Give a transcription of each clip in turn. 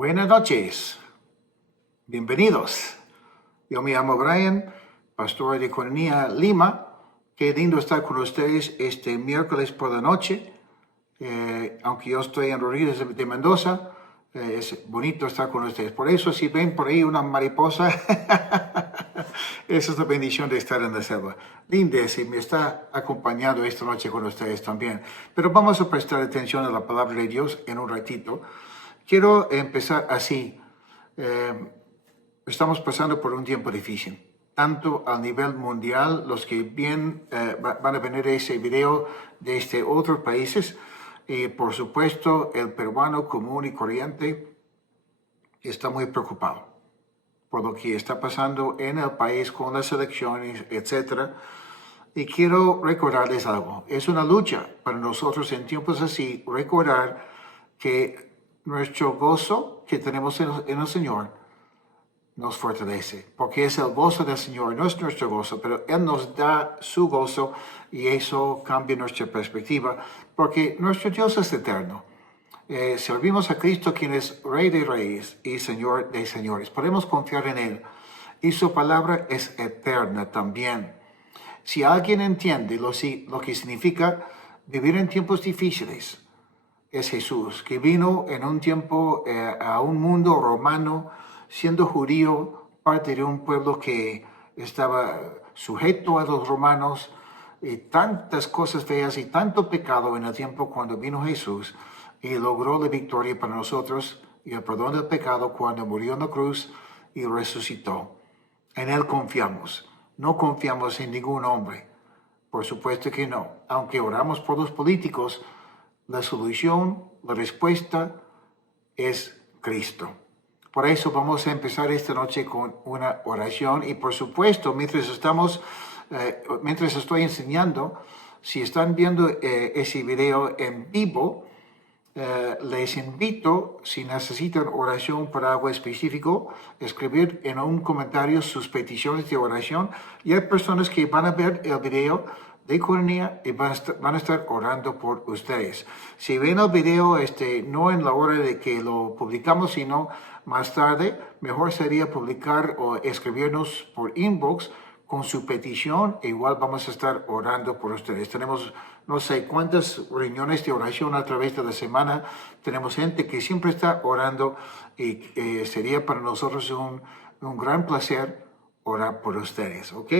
Buenas noches, bienvenidos. Yo me llamo Brian, pastor de Economía Lima. Qué lindo estar con ustedes este miércoles por la noche. Aunque yo estoy en Rodríguez de Mendoza, es bonito estar con ustedes. Por eso, si ven por ahí una mariposa, esa es la bendición de estar en la selva. Linda, si me está acompañando esta noche con ustedes también. Pero vamos a prestar atención a la palabra de Dios en un ratito. Quiero empezar así. Estamos pasando por un tiempo difícil, tanto a nivel mundial, los que van a venir ese video desde otros países, y por supuesto el peruano común y corriente está muy preocupado por lo que está pasando en el país con las elecciones, etc. Y quiero recordarles algo, es una lucha para nosotros en tiempos así, recordar que nuestro gozo que tenemos en el Señor nos fortalece, porque es el gozo del Señor, no es nuestro gozo, pero Él nos da su gozo y eso cambia nuestra perspectiva, porque nuestro Dios es eterno. Servimos a Cristo, quien es Rey de Reyes y Señor de Señores. Podemos confiar en Él y su palabra es eterna también. Si alguien entiende lo que significa vivir en tiempos difíciles, es Jesús, que vino en un tiempo a un mundo romano, siendo judío, parte de un pueblo que estaba sujeto a los romanos, y tantas cosas feas y tanto pecado en el tiempo cuando vino Jesús y logró la victoria para nosotros y el perdón del pecado cuando murió en la cruz y resucitó. En Él confiamos, no confiamos en ningún hombre, por supuesto que no, aunque oramos por los políticos, la solución, la respuesta es Cristo. Por eso vamos a empezar esta noche con una oración y por supuesto, mientras estoy enseñando, si están viendo ese video en vivo, les invito, si necesitan oración para algo específico, escribir en un comentario sus peticiones de oración y hay personas que van a ver el video de Economía y van a estar orando por ustedes. Si ven el video, no en la hora de que lo publicamos, sino más tarde, mejor sería publicar o escribirnos por inbox con su petición e igual vamos a estar orando por ustedes. Tenemos no sé cuántas reuniones de oración a través de la semana. Tenemos gente que siempre está orando y sería para nosotros un gran placer orar por ustedes, ¿ok?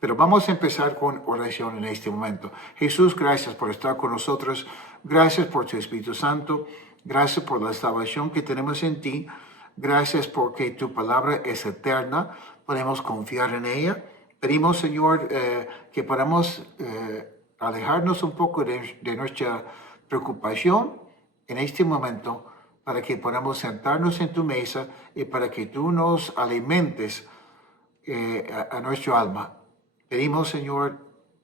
Pero vamos a empezar con oración en este momento. Jesús, gracias por estar con nosotros. Gracias por tu Espíritu Santo. Gracias por la salvación que tenemos en ti. Gracias porque tu palabra es eterna. Podemos confiar en ella. Pedimos, Señor, que podamos alejarnos un poco de nuestra preocupación en este momento para que podamos sentarnos en tu mesa y para que tú nos alimentes a nuestro alma. Pedimos, Señor,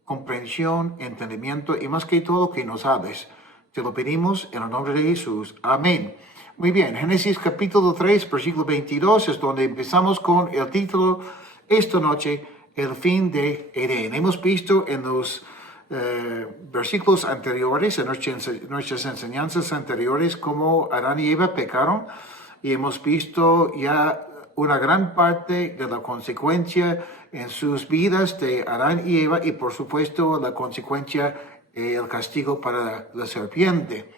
comprensión, entendimiento y más que todo que nos hables. Te lo pedimos en el nombre de Jesús. Amén. Muy bien, Génesis capítulo 3, versículo 22 es donde empezamos con el título esta noche, el fin de Edén. Hemos visto en los versículos anteriores, en nuestras enseñanzas anteriores, cómo Adán y Eva pecaron y hemos visto ya una gran parte de la consecuencia en sus vidas de Adán y Eva y por supuesto la consecuencia, el castigo para la serpiente.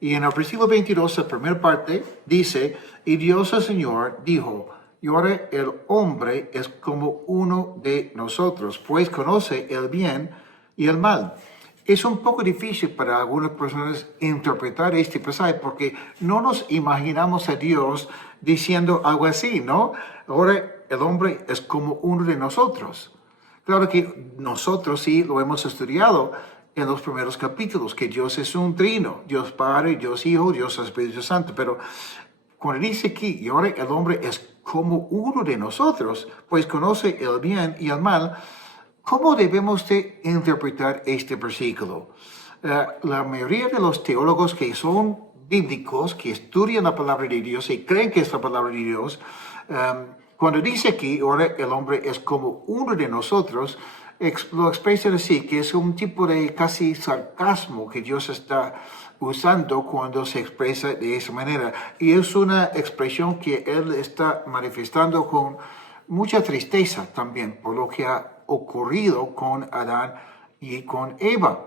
Y en el versículo 22, la primera parte, dice, y Dios el Señor dijo, y ahora el hombre es como uno de nosotros, pues conoce el bien y el mal. Es un poco difícil para algunas personas interpretar este pasaje porque no nos imaginamos a Dios diciendo algo así, ¿no? Ahora el hombre es como uno de nosotros. Claro que nosotros sí lo hemos estudiado en los primeros capítulos, que Dios es un trino, Dios Padre, Dios Hijo, Dios Espíritu Santo, pero cuando dice aquí, y ahora el hombre es como uno de nosotros, pues conoce el bien y el mal, ¿cómo debemos de interpretar este versículo? La mayoría de los teólogos que son bíblicos, que estudian la palabra de Dios y creen que es la palabra de Dios, Cuando dice aquí, ahora el hombre es como uno de nosotros, lo expresa así, que es un tipo de casi sarcasmo que Dios está usando cuando se expresa de esa manera. Y es una expresión que Él está manifestando con mucha tristeza también por lo que ha ocurrido con Adán y con Eva.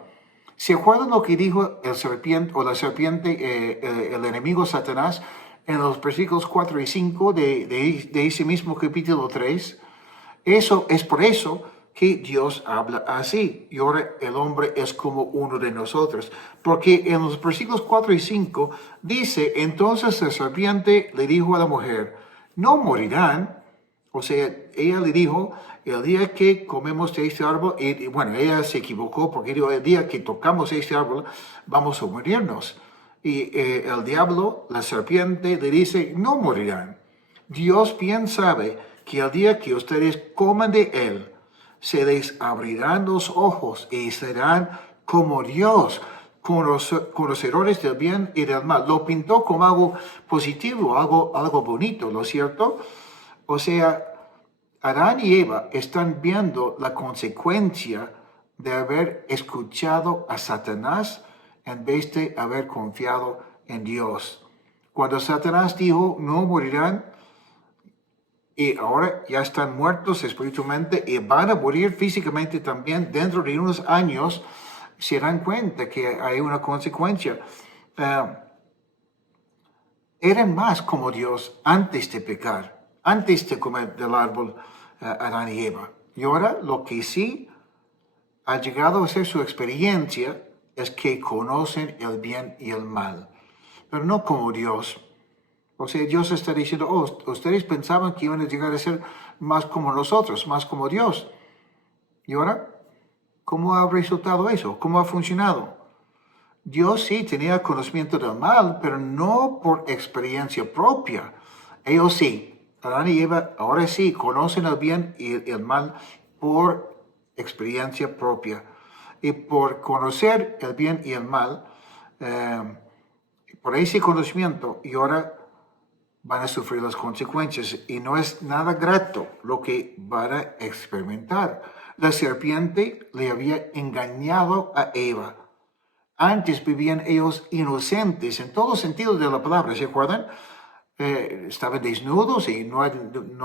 ¿Se acuerdan lo que dijo el serpiente o la serpiente, el enemigo Satanás, en los versículos 4 y 5 de ese mismo capítulo 3? Eso es por eso que Dios habla así. Y ahora el hombre es como uno de nosotros. Porque en los versículos 4 y 5 dice, entonces la serpiente le dijo a la mujer, no morirán. O sea, ella le dijo, el día que comemos de este árbol, y bueno, ella se equivocó porque dijo, el día que tocamos este árbol, vamos a morirnos. Y el diablo, la serpiente, le dice, no morirán. Dios bien sabe que el día que ustedes coman de él, se les abrirán los ojos y serán como Dios, conocedores del bien y del mal. Lo pintó como algo positivo, algo bonito, ¿no es cierto? O sea, Adán y Eva están viendo la consecuencia de haber escuchado a Satanás en vez de haber confiado en Dios. Cuando Satanás dijo, no morirán, y ahora ya están muertos espiritualmente y van a morir físicamente también dentro de unos años, se dan cuenta que hay una consecuencia. Eran más como Dios antes de pecar, antes de comer del árbol Adán y Eva. Y ahora lo que sí ha llegado a ser su experiencia es que conocen el bien y el mal, pero no como Dios. O sea, Dios está diciendo, oh, ustedes pensaban que iban a llegar a ser más como nosotros, más como Dios. ¿Y ahora? ¿Cómo ha resultado eso? ¿Cómo ha funcionado? Dios sí tenía conocimiento del mal, pero no por experiencia propia. Ellos sí, Adán y Eva, ahora sí, conocen el bien y el mal por experiencia propia. Y por conocer el bien y el mal, por ese conocimiento, y ahora van a sufrir las consecuencias y no es nada grato lo que van a experimentar. La serpiente le había engañado a Eva. Antes vivían ellos inocentes en todo sentido de la palabra, ¿se acuerdan? Estaban desnudos y no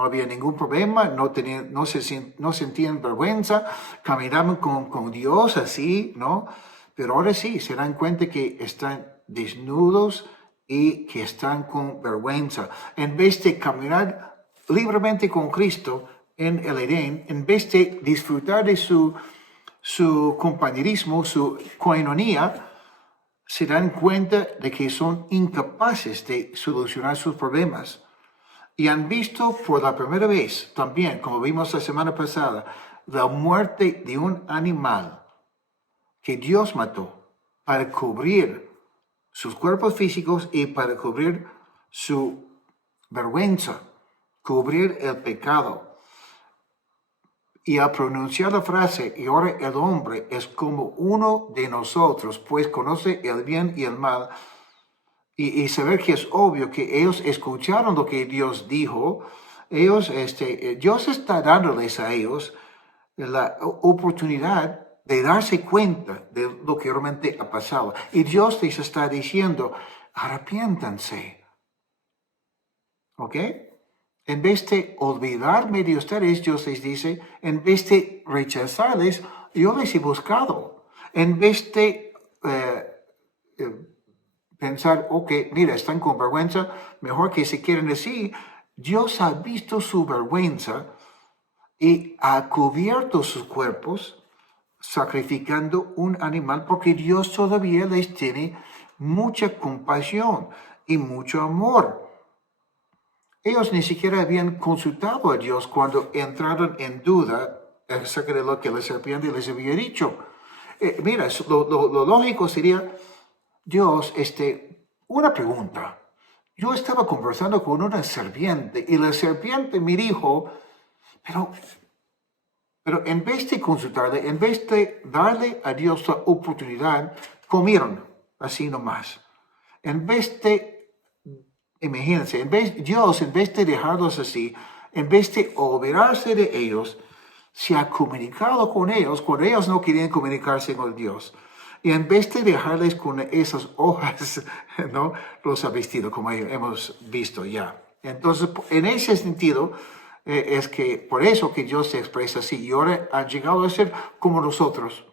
había ningún problema, no sentían vergüenza, caminaban con Dios así, ¿no? Pero ahora sí, se dan cuenta que están desnudos y que están con vergüenza. En vez de caminar libremente con Cristo en el Edén, en vez de disfrutar de su compañerismo, su koinonia, se dan cuenta de que son incapaces de solucionar sus problemas. Y han visto por la primera vez también, como vimos la semana pasada, la muerte de un animal que Dios mató para cubrir sus cuerpos físicos y para cubrir su vergüenza, cubrir el pecado. Y al pronunciar la frase, y ahora el hombre es como uno de nosotros, pues conoce el bien y el mal, y saber que es obvio que ellos escucharon lo que Dios dijo, Dios está dándoles a ellos la oportunidad de darse cuenta de lo que realmente ha pasado. Y Dios les está diciendo, arrepiéntanse. ¿Ok? En vez de olvidarme de ustedes, Dios les dice, en vez de rechazarles, yo les he buscado. En vez de pensar, ok, mira, están con vergüenza, mejor que se quieren así, Dios ha visto su vergüenza y ha cubierto sus cuerpos sacrificando un animal porque Dios todavía les tiene mucha compasión y mucho amor. Ellos ni siquiera habían consultado a Dios cuando entraron en duda acerca de lo que la serpiente les había dicho. Mira, lo lógico sería, Dios, una pregunta. Yo estaba conversando con una serpiente y la serpiente me dijo, pero en vez de consultarle, en vez de darle a Dios la oportunidad, comieron así nomás. En vez de, imagínense, Dios, en vez de dejarlos así, en vez de olvidarse de ellos, se ha comunicado con ellos cuando ellos no querían comunicarse con Dios. Y en vez de dejarles con esas hojas, ¿no? Los ha vestido, como hemos visto ya. Entonces, en ese sentido, es que por eso que Dios se expresa así. Y ahora han llegado a ser como nosotros,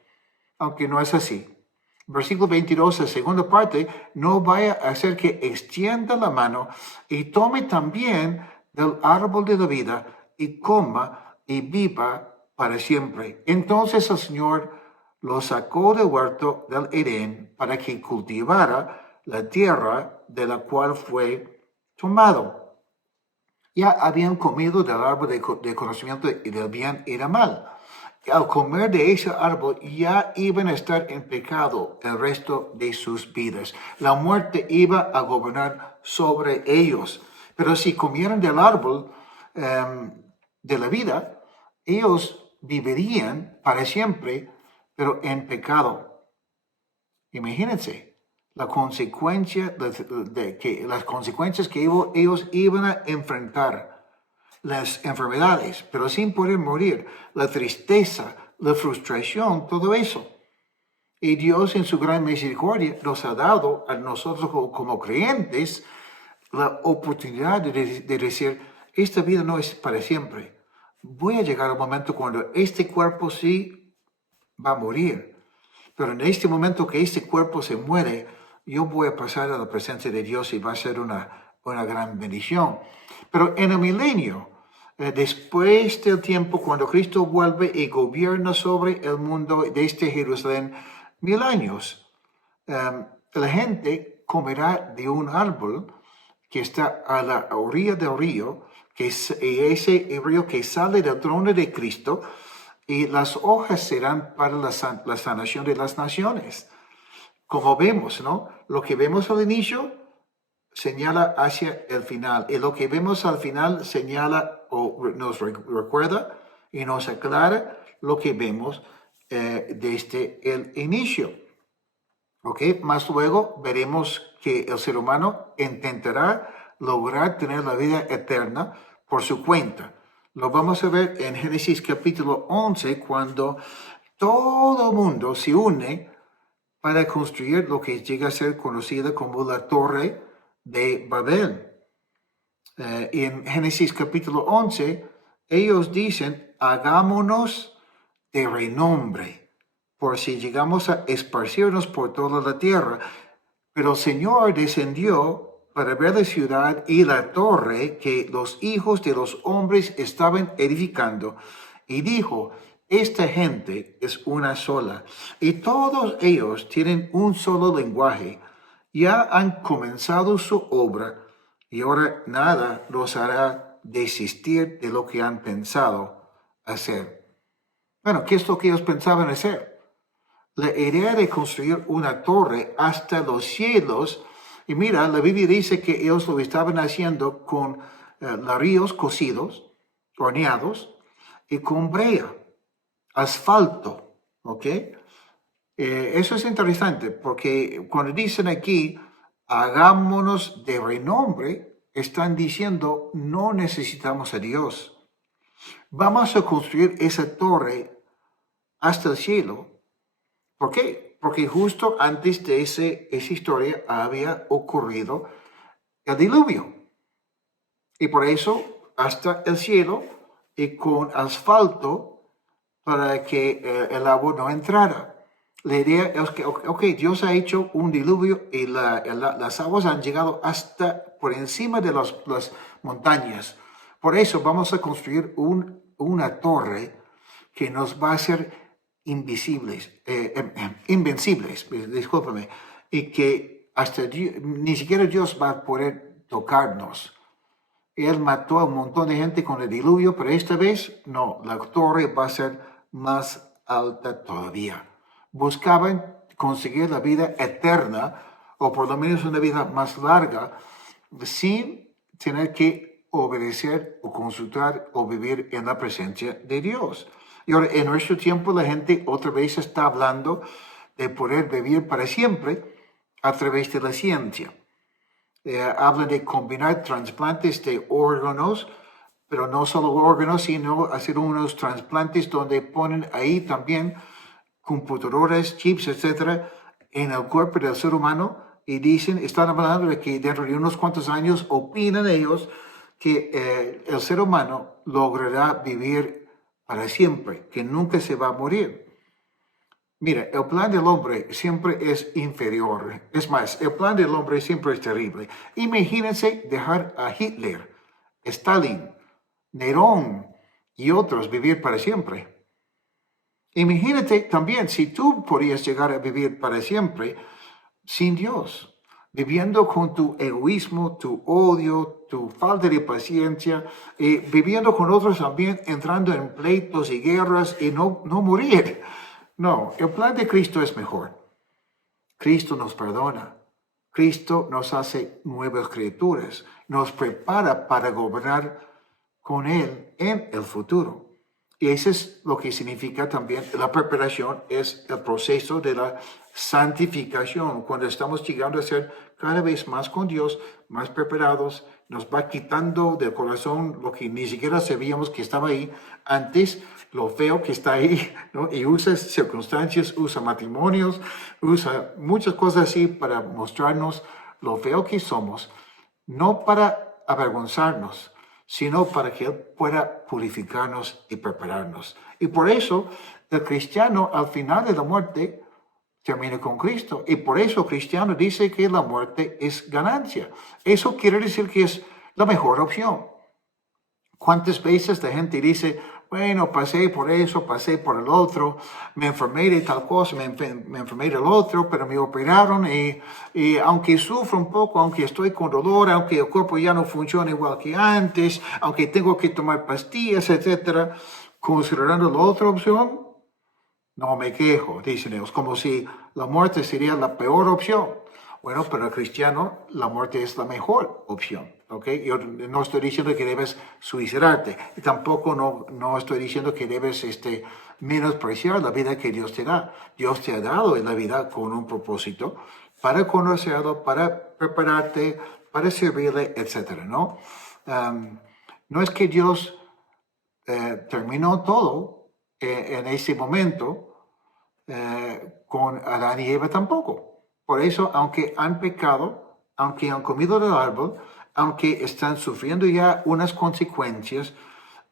aunque no es así. Versículo 22, la segunda parte, no vaya a hacer que extienda la mano y tome también del árbol de la vida y coma y viva para siempre. Entonces el Señor lo sacó del huerto del Edén para que cultivara la tierra de la cual fue tomado. Ya habían comido del árbol de conocimiento del bien y del mal. Al comer de ese árbol ya iban a estar en pecado el resto de sus vidas. La muerte iba a gobernar sobre ellos. Pero si comieran del árbol de la vida, ellos vivirían para siempre, pero en pecado. Imagínense la consecuencia las consecuencias que ellos iban a enfrentar. Las enfermedades, pero sin poder morir, la tristeza, la frustración, todo eso. Y Dios en su gran misericordia nos ha dado a nosotros como creyentes la oportunidad de decir, esta vida no es para siempre. Voy a llegar a un momento cuando este cuerpo sí va a morir. Pero en este momento que este cuerpo se muere, yo voy a pasar a la presencia de Dios y va a ser una gran bendición. Pero en el milenio, después del tiempo, cuando Cristo vuelve y gobierna sobre el mundo desde Jerusalén 1000 años, la gente comerá de un árbol que está a la orilla del río, que es ese río que sale del trono de Cristo, y las hojas serán para la sanación de las naciones. Como vemos, ¿no? Lo que vemos al inicio señala hacia el final, y lo que vemos al final señala o nos recuerda y nos aclara lo que vemos desde el inicio. ¿Ok? Más luego veremos que el ser humano intentará lograr tener la vida eterna por su cuenta. Lo vamos a ver en Génesis capítulo 11, cuando todo el mundo se une para construir lo que llega a ser conocida como la Torre de Babel. Y en Génesis capítulo 11, ellos dicen, hagámonos de renombre, por si llegamos a esparcirnos por toda la tierra. Pero el Señor descendió para ver la ciudad y la torre que los hijos de los hombres estaban edificando, y dijo, esta gente es una sola, y todos ellos tienen un solo lenguaje. Ya han comenzado su obra, y ahora nada los hará desistir de lo que han pensado hacer. Bueno, ¿qué es lo que ellos pensaban hacer? La idea de construir una torre hasta los cielos. Y mira, la Biblia dice que ellos lo estaban haciendo con ladrillos cocidos, horneados, y con brea, asfalto, ¿ok? Eso es interesante porque cuando dicen aquí, hagámonos de renombre, están diciendo, no necesitamos a Dios. Vamos a construir esa torre hasta el cielo. ¿Por qué? Porque justo antes de esa historia había ocurrido el diluvio. Y por eso hasta el cielo y con asfalto para que el agua no entrara. La idea es que, Dios ha hecho un diluvio y las aguas han llegado hasta por encima de las montañas. Por eso vamos a construir una torre que nos va a hacer invencibles, discúlpame, y que hasta ni siquiera Dios va a poder tocarnos. Él mató a un montón de gente con el diluvio, pero esta vez no, la torre va a ser más alta todavía. Buscaban conseguir la vida eterna, o por lo menos una vida más larga, sin tener que obedecer o consultar o vivir en la presencia de Dios. Y ahora, en nuestro tiempo, la gente otra vez está hablando de poder vivir para siempre a través de la ciencia. Hablan de combinar trasplantes de órganos pero no solo órganos, sino hacer unos trasplantes donde ponen ahí también computadoras, chips, etcétera, en el cuerpo del ser humano y dicen, están hablando de que dentro de unos cuantos años opinan ellos que el ser humano logrará vivir para siempre, que nunca se va a morir. Mira, el plan del hombre siempre es inferior. Es más, el plan del hombre siempre es terrible. Imagínense dejar a Hitler, Stalin, Nerón y otros vivir para siempre. Imagínate también si tú podías llegar a vivir para siempre sin Dios, viviendo con tu egoísmo, tu odio, tu falta de paciencia, y viviendo con otros también, entrando en pleitos y guerras y no morir. No, el plan de Cristo es mejor. Cristo nos perdona. Cristo nos hace nuevas criaturas. Nos prepara para gobernar con Él en el futuro. Y eso es lo que significa también la preparación, es el proceso de la santificación. Cuando estamos llegando a ser cada vez más con Dios, más preparados, nos va quitando del corazón lo que ni siquiera sabíamos que estaba ahí antes, lo feo que está ahí, ¿no? Y usa circunstancias, usa matrimonios, usa muchas cosas así para mostrarnos lo feo que somos, no para avergonzarnos, sino para que Él pueda purificarnos y prepararnos. Y por eso el cristiano al final de la muerte termina con Cristo. Y por eso el cristiano dice que la muerte es ganancia. Eso quiere decir que es la mejor opción. ¿Cuántas veces la gente dice, bueno, pasé por eso, pasé por el otro, me enfermé de tal cosa, me enfermé del otro, pero me operaron y aunque sufro un poco, aunque estoy con dolor, aunque el cuerpo ya no funciona igual que antes, aunque tengo que tomar pastillas, etcétera, considerando la otra opción, no me quejo, dicen ellos, como si la muerte sería la peor opción. Bueno, para el cristiano la muerte es la mejor opción, ¿ok? Yo no estoy diciendo que debes suicidarte y tampoco no estoy diciendo que debes menospreciar la vida que Dios te da. Dios te ha dado en la vida con un propósito para conocerlo, para prepararte, para servirle, etcétera, ¿no? No es que Dios terminó todo en ese momento con Adán y Eva tampoco. Por eso, aunque han pecado, aunque han comido del árbol, aunque están sufriendo ya unas consecuencias,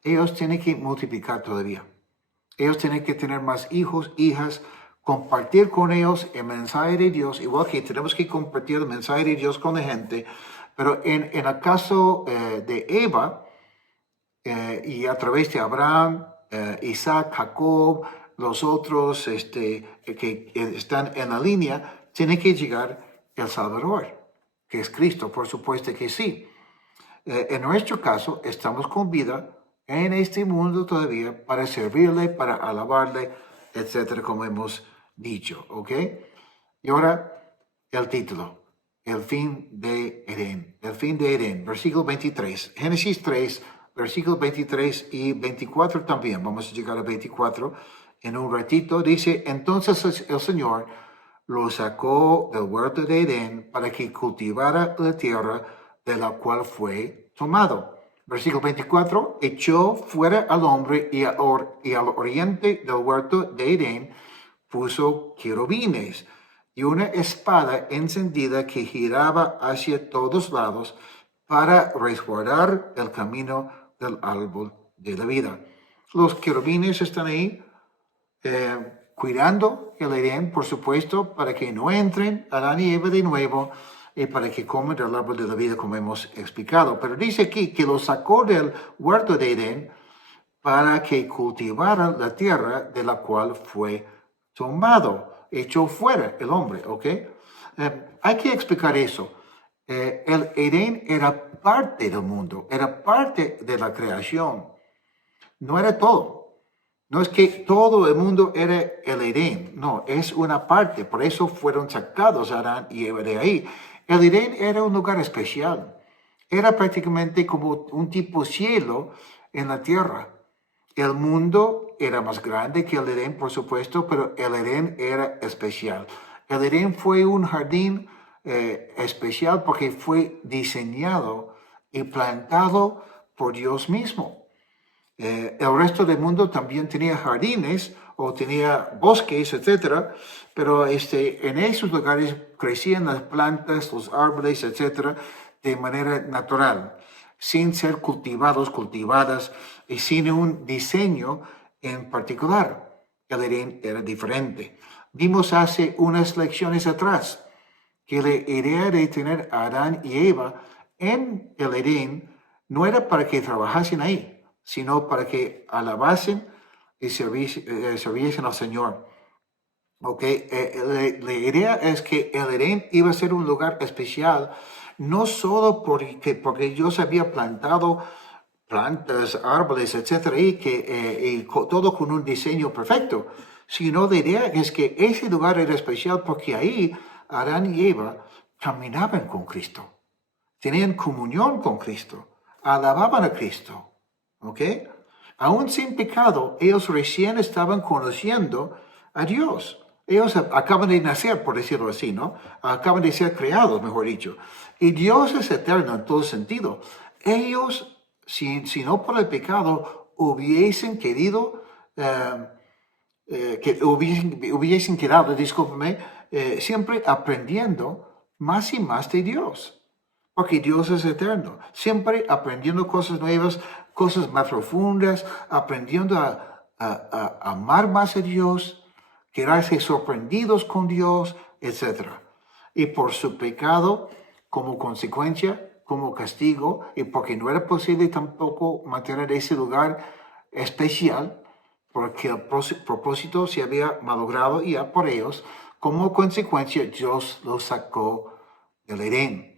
ellos tienen que multiplicar todavía. Ellos tienen que tener más hijos, hijas, compartir con ellos el mensaje de Dios, igual que tenemos que compartir el mensaje de Dios con la gente. Pero en el caso de Eva, y a través de Abraham, Isaac, Jacob, los otros que están en la línea, tiene que llegar el Salvador, que es Cristo, por supuesto que sí. En nuestro caso, estamos con vida en este mundo todavía para servirle, para alabarle, etcétera, como hemos dicho, ¿ok? Y ahora, el título, el fin de Edén. El fin de Edén, versículo 23. Génesis 3, versículos 23 y 24 también. Vamos a llegar a 24 en un ratito. Dice, entonces el Señor lo sacó del huerto de Edén para que cultivara la tierra de la cual fue tomado. Versículo 24, echó fuera al hombre y al oriente del huerto de Edén puso querubines y una espada encendida que giraba hacia todos lados para resguardar el camino del árbol de la vida. Los querubines están ahí cuidando el Edén, por supuesto, para que no entren Adán y Eva de nuevo y para que coman del árbol de la vida, como hemos explicado. Pero dice aquí que lo sacó del huerto de Edén para que cultivara la tierra de la cual fue tomado, echó fuera el hombre, ¿ok? Hay que explicar eso. El Edén era parte del mundo, era parte de la creación, no era todo. No es que todo el mundo era el Edén, no, es una parte, por eso fueron sacados Adán y Eva de ahí. El Edén era un lugar especial, era prácticamente como un tipo cielo en la tierra. El mundo era más grande que el Edén, por supuesto, pero el Edén era especial. El Edén fue un jardín especial porque fue diseñado y plantado por Dios mismo. El resto del mundo también tenía jardines o tenía bosques, etcétera, pero en esos lugares crecían las plantas, los árboles, etcétera, de manera natural, sin ser cultivadas y sin un diseño en particular. El Edén era diferente. Vimos hace unas lecciones atrás que la idea de tener a Adán y Eva en el Edén no era para que trabajasen ahí, sino para que alabasen y sirviesen al Señor. Okay. La idea es que el Edén iba a ser un lugar especial, no solo porque Dios había plantado plantas, árboles, etcétera, todo con un diseño perfecto, sino la idea es que ese lugar era especial porque ahí Adán y Eva caminaban con Cristo, tenían comunión con Cristo, alababan a Cristo, ¿ok? Aún sin pecado, ellos recién estaban conociendo a Dios. Ellos acaban de nacer, por decirlo así, ¿no? Acaban de ser creados, mejor dicho. Y Dios es eterno en todo sentido. Ellos, si no por el pecado, hubiesen querido, que hubiesen quedado, discúlpeme, siempre aprendiendo más y más de Dios. Porque Dios es eterno, siempre aprendiendo cosas nuevas, cosas más profundas, aprendiendo a amar más a Dios, quedarse sorprendidos con Dios, etc. Y por su pecado, como consecuencia, como castigo, y porque no era posible tampoco mantener ese lugar especial, porque el propósito se había malogrado y ya por ellos, como consecuencia Dios los sacó del Edén.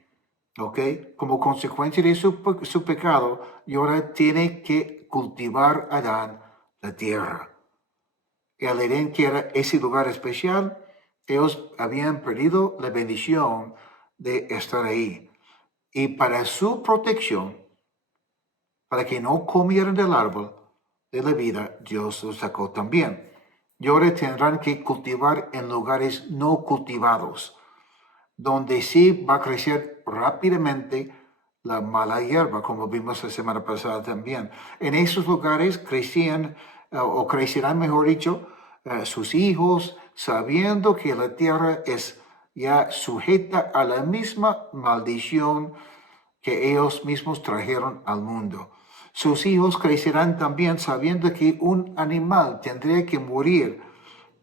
¿Ok? Como consecuencia de su pecado, y ahora tiene que cultivar Adán la tierra. El Edén, que era ese lugar especial, ellos habían perdido la bendición de estar ahí. Y para su protección, para que no comieran del árbol de la vida, Dios los sacó también. Y ahora tendrán que cultivar en lugares no cultivados, donde sí va a crecer rápidamente la mala hierba, como vimos la semana pasada también. En esos lugares crecían, o crecerán, mejor dicho, sus hijos, sabiendo que la tierra es ya sujeta a la misma maldición que ellos mismos trajeron al mundo. Sus hijos crecerán también sabiendo que un animal tendría que morir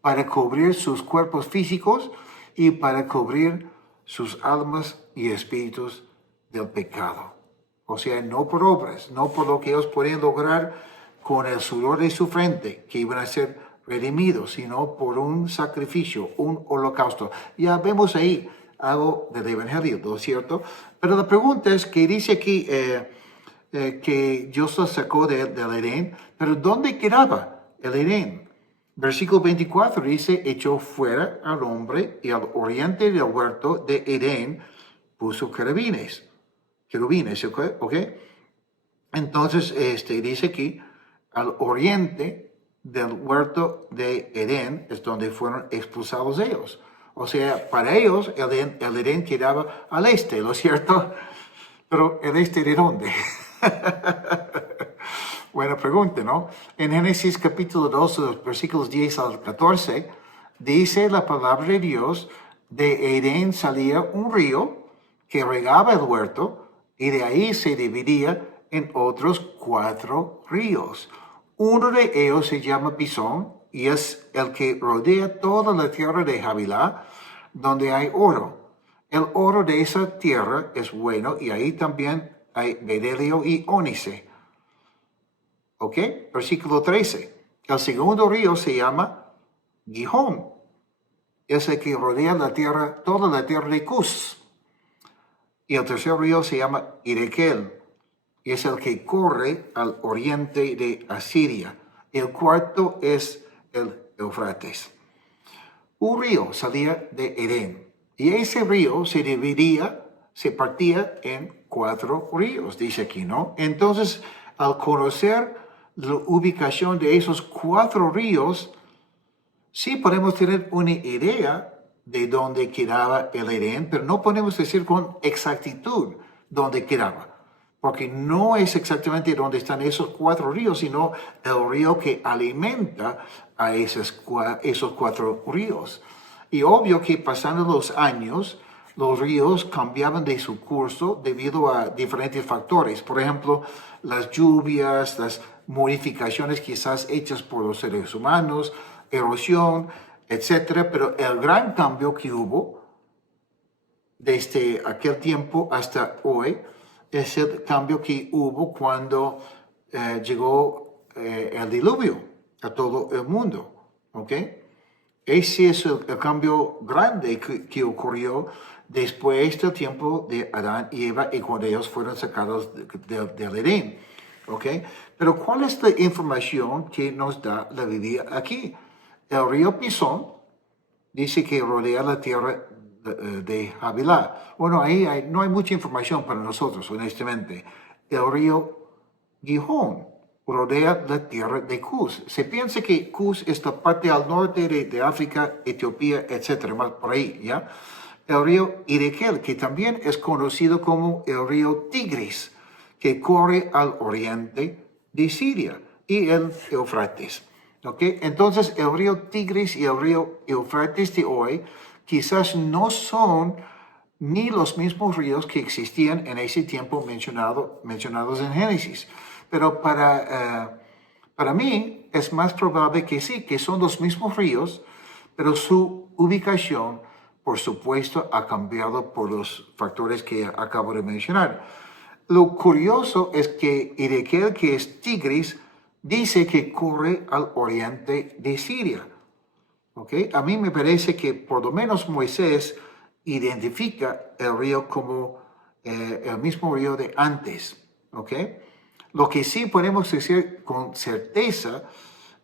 para cubrir sus cuerpos físicos y para cubrir sus almas y espíritus del pecado. O sea, no por obras, no por lo que ellos podían lograr con el sudor de su frente, que iban a ser redimidos, sino por un sacrificio, un holocausto. Ya vemos ahí algo del Evangelio, ¿no es cierto? Pero la pregunta es que dice aquí que Dios los sacó del Edén, pero ¿dónde quedaba el Edén? Versículo 24 dice, echó fuera al hombre y al oriente del huerto de Edén puso querubines, ¿ok? Entonces, dice aquí, al oriente del huerto de Edén es donde fueron expulsados ellos. O sea, para ellos el Edén quedaba al este, ¿no es cierto? Pero ¿el este de dónde? Buena pregunta, ¿no? En Génesis capítulo 2, versículos 10 al 14, dice la palabra de Dios, de Edén salía un río que regaba el huerto y de ahí se dividía en otros 4 ríos. Uno de ellos se llama Pisón y es el que rodea toda la tierra de Havilá, donde hay oro. El oro de esa tierra es bueno y ahí también hay bedelio y ónice. ¿Ok? Versículo 13. El segundo río se llama Gihón. Es el que rodea la tierra, toda la tierra de Cus. Y el tercer río se llama Irekel. Y es el que corre al oriente de Asiria. El cuarto es el Eufrates. Un río salía de Edén. Y ese río se partía en 4 ríos, dice aquí, ¿no? Entonces, al conocer la ubicación de esos 4 ríos, sí podemos tener una idea de dónde quedaba el Edén, pero no podemos decir con exactitud dónde quedaba. porque no es exactamente donde están esos 4 ríos, sino el río que alimenta a esos 4 ríos. Y obvio que pasando los años, los ríos cambiaban de su curso debido a diferentes factores. Por ejemplo, las lluvias, las modificaciones quizás hechas por los seres humanos, erosión, etc. Pero el gran cambio que hubo desde aquel tiempo hasta hoy es el cambio que hubo cuando llegó el diluvio a todo el mundo. ¿Ok? Ese es el cambio grande que ocurrió después del tiempo de Adán y Eva y cuando ellos fueron sacados del Edén. ¿Ok? Pero ¿cuál es la información que nos da la Biblia aquí? El río Pisón dice que rodea la tierra de Havilá. Bueno, ahí no hay mucha información para nosotros, honestamente. El río Gihón rodea la tierra de Cus. Se piensa que Cus es la parte al norte de África, Etiopía, etcétera, más por ahí, ¿ya? El río Hiddekel, que también es conocido como el río Tigris, que corre al oriente de Siria, y el Éufrates. ¿Okay? Entonces, el río Tigris y el río Éufrates de hoy quizás no son ni los mismos ríos que existían en ese tiempo mencionados en Génesis. Pero para mí es más probable que sí, que son los mismos ríos, pero su ubicación, por supuesto, ha cambiado por los factores que acabo de mencionar. Lo curioso es que Hiddekel, que es Tigris, dice que corre al oriente de Siria. ¿Okay? A mí me parece que por lo menos Moisés identifica el río como el mismo río de antes. ¿Okay? Lo que sí podemos decir con certeza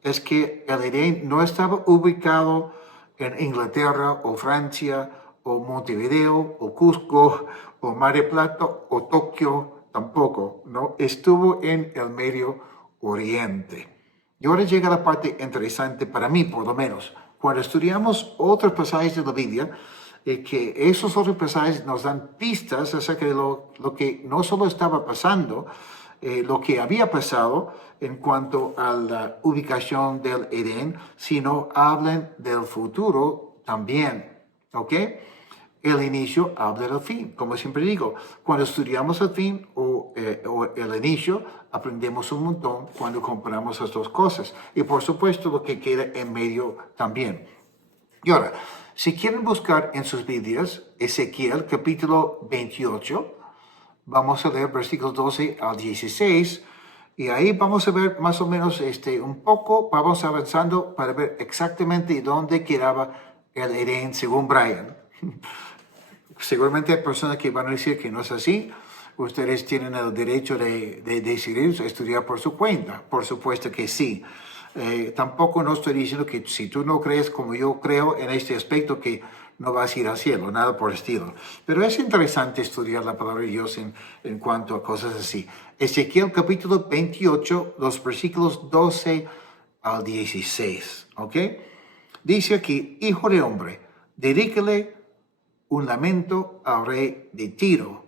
es que el Edén no estaba ubicado en Inglaterra o Francia o Montevideo o Cusco o Mar del Plata o Tokio tampoco, ¿no? Estuvo en el Medio Oriente. Y ahora llega la parte interesante para mí, por lo menos. Cuando estudiamos otros pasajes de la Biblia, que esos otros pasajes nos dan pistas acerca de lo que no solo estaba pasando, lo que había pasado en cuanto a la ubicación del Edén, sino hablan del futuro también. ¿Ok? El inicio habla del fin. Como siempre digo, cuando estudiamos el fin o el inicio, aprendemos un montón cuando comparamos las dos cosas. Y por supuesto lo que queda en medio también. Y ahora, si quieren buscar en sus Biblias, Ezequiel capítulo 28, vamos a leer versículos 12 al 16. Y ahí vamos a ver más o menos un poco, vamos avanzando para ver exactamente dónde quedaba el Edén según Brian. Seguramente hay personas que van a decir que no es así. Ustedes tienen el derecho de decidir estudiar por su cuenta. Por supuesto que sí. Tampoco no estoy diciendo que si tú no crees como yo creo en este aspecto que no vas a ir al cielo, nada por el estilo. Pero es interesante estudiar la palabra de Dios en cuanto a cosas así. Ezequiel capítulo 28, los versículos 12 al 16. ¿Ok? Dice aquí, hijo de hombre, dedícale un lamento al rey de Tiro,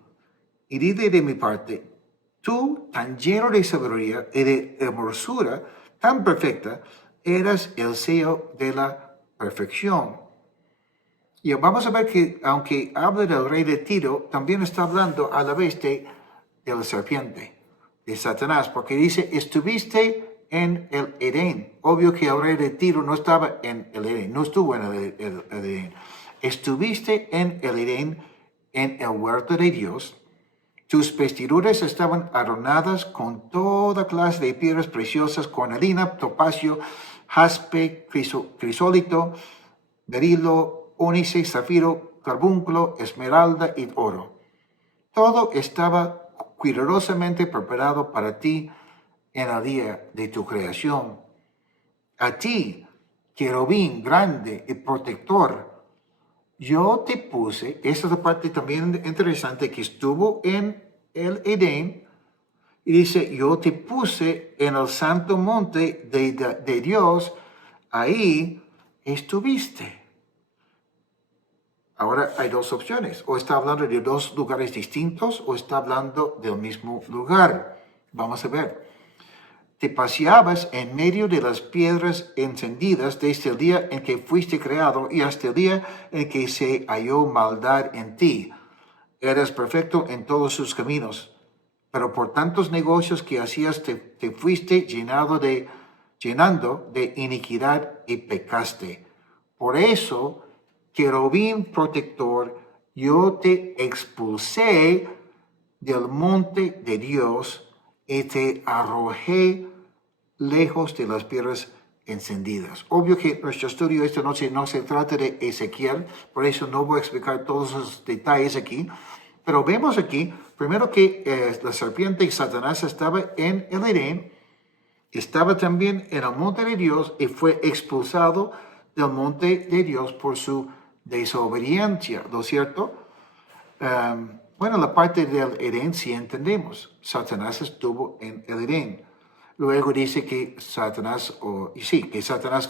y dile de mi parte, tú, tan lleno de sabiduría y de hermosura, tan perfecta, eras el sello de la perfección. Y vamos a ver que, aunque habla del rey de Tiro, también está hablando a la vez de la serpiente, de Satanás, porque dice, estuviste en el Edén. Obvio que el rey de Tiro no estaba en el Edén, no estuvo en el Edén. Estuviste en el Edén, en el huerto de Dios. Tus vestiduras estaban adornadas con toda clase de piedras preciosas, cornalina, topacio, jaspe, crisólito, berilo, ónice, zafiro, carbúnculo, esmeralda y oro. Todo estaba cuidadosamente preparado para ti en el día de tu creación. A ti, querubín grande y protector, yo te puse, esa es la parte también interesante que estuvo en el Edén, y dice, yo te puse en el santo monte de Dios, ahí estuviste. Ahora hay dos opciones. O está hablando de dos lugares distintos o está hablando del mismo lugar. Vamos a ver. Te paseabas en medio de las piedras encendidas desde el día en que fuiste creado y hasta el día en que se halló maldad en ti. Eras perfecto en todos sus caminos, pero por tantos negocios que hacías te fuiste llenando de iniquidad y pecaste. Por eso, querubín protector, yo te expulsé del monte de Dios y te arrojé lejos de las piedras encendidas. Obvio que nuestro estudio esta noche no se trata de Ezequiel, por eso no voy a explicar todos los detalles aquí, pero vemos aquí, primero que la serpiente y Satanás estaba en el Edén, estaba también en el monte de Dios y fue expulsado del monte de Dios por su desobediencia, ¿no es cierto? Bueno, la parte del Edén sí entendemos. Satanás estuvo en el Edén. Luego dice que Satanás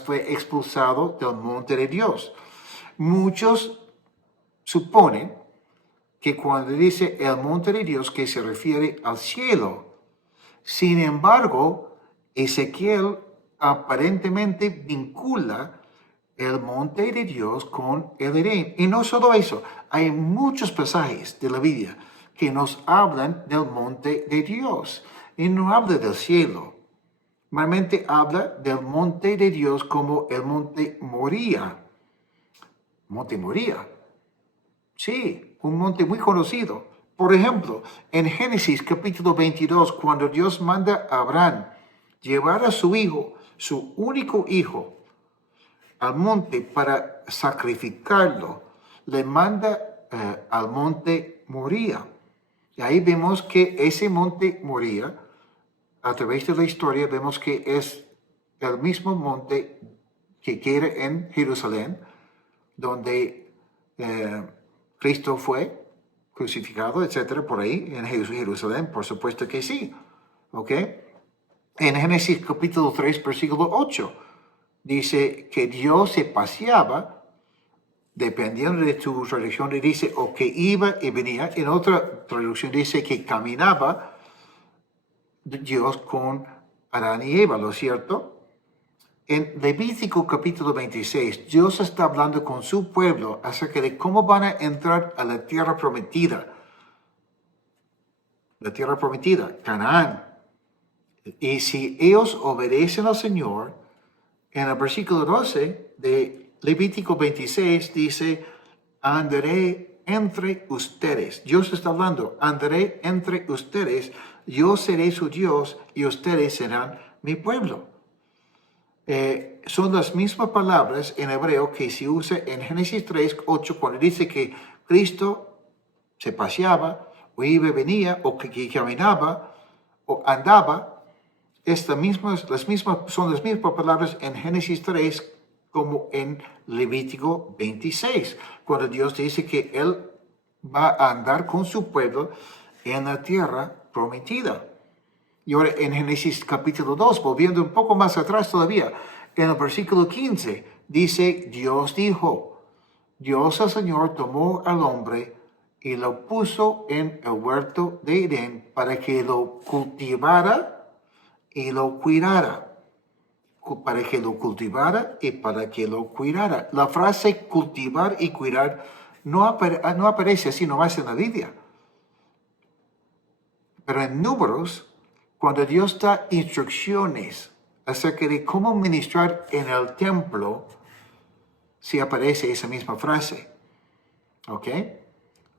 fue expulsado del monte de Dios. Muchos suponen que cuando dice el monte de Dios que se refiere al cielo. Sin embargo, Ezequiel aparentemente vincula el monte de Dios con el Edén. Y no solo eso, hay muchos pasajes de la Biblia que nos hablan del monte de Dios y no habla del cielo. Normalmente habla del monte de Dios como el monte Moría. Monte Moría. Sí, un monte muy conocido. Por ejemplo, en Génesis capítulo 22, cuando Dios manda a Abraham llevar a su hijo, su único hijo, al monte para sacrificarlo, le manda al monte Moría. Y ahí vemos que ese monte Moría, a través de la historia, vemos que es el mismo monte que queda en Jerusalén, donde Cristo fue crucificado, etcétera, por ahí, en Jerusalén, por supuesto que sí. ¿Ok? En Génesis capítulo 3, versículo 8, dice que Dios se paseaba, dependiendo de tu traducción, dice o que iba y venía. En otra traducción dice que caminaba Dios con Adán y Eva, ¿lo es cierto? En Levítico capítulo 26, Dios está hablando con su pueblo acerca de cómo van a entrar a la tierra prometida. La tierra prometida, Canaán. Y si ellos obedecen al Señor, en el versículo 12 de Levítico 26 dice, andaré entre ustedes. Dios está hablando, andaré entre ustedes, yo seré su Dios y ustedes serán mi pueblo. Son las mismas palabras en hebreo que se usa en Génesis 3, 8, cuando dice que Cristo se paseaba, o iba y venía, o que caminaba, o andaba. Son las mismas palabras en Génesis 3 como en Levítico 26, cuando Dios dice que Él va a andar con su pueblo en la tierra prometida. Y ahora en Génesis capítulo 2, volviendo un poco más atrás todavía, en el versículo 15, dice, Dios dijo, Dios el Señor tomó al hombre y lo puso en el huerto de Edén para que lo cultivara y lo cuidara. Para que lo cultivara y para que lo cuidara. La frase cultivar y cuidar no aparece así nomás en la Biblia. Pero en Números, cuando Dios da instrucciones acerca de cómo ministrar en el templo, sí aparece esa misma frase. ¿Ok?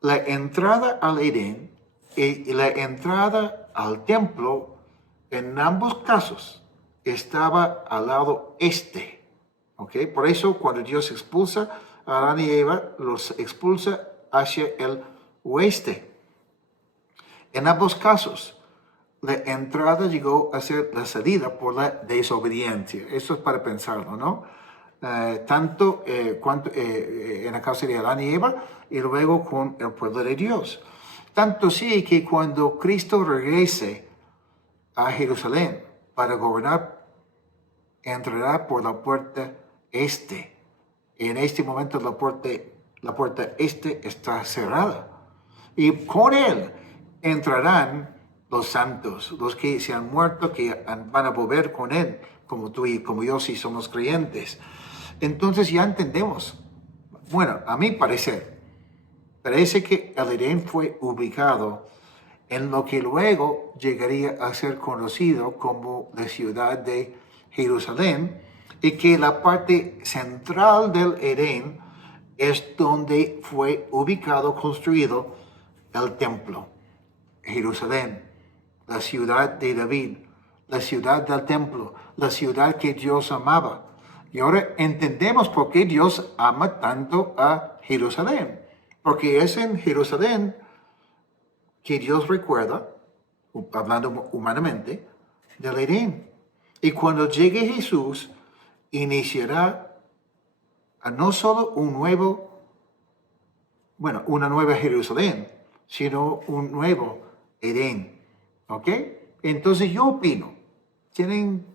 La entrada al Edén y la entrada al templo, en ambos casos, estaba al lado este. ¿Ok? Por eso, cuando Dios expulsa a Adán y Eva, los expulsa hacia el oeste. En ambos casos, la entrada llegó a ser la salida por la desobediencia. Eso es para pensarlo, ¿no? Tanto en la casa de Adán y Eva y luego con el pueblo de Dios. Tanto sí que cuando Cristo regrese a Jerusalén para gobernar, entrará por la puerta este. En este momento la puerta La puerta este está cerrada. Y con él entrarán los santos, los que se han muerto, que van a volver con él, como tú y como yo, si somos creyentes. Entonces ya entendemos. Bueno, a mi parecer, parece que el Edén fue ubicado en lo que luego llegaría a ser conocido como la ciudad de Jerusalén, y que la parte central del Edén es donde fue ubicado, construido el templo. Jerusalén, la ciudad de David, la ciudad del templo, la ciudad que Dios amaba. Y ahora entendemos por qué Dios ama tanto a Jerusalén, porque es en Jerusalén que Dios recuerda, hablando humanamente, del Edén. Y cuando llegue Jesús, iniciará a no solo una nueva Jerusalén, sino un nuevo Edén. ¿Ok? Entonces yo opino, tienen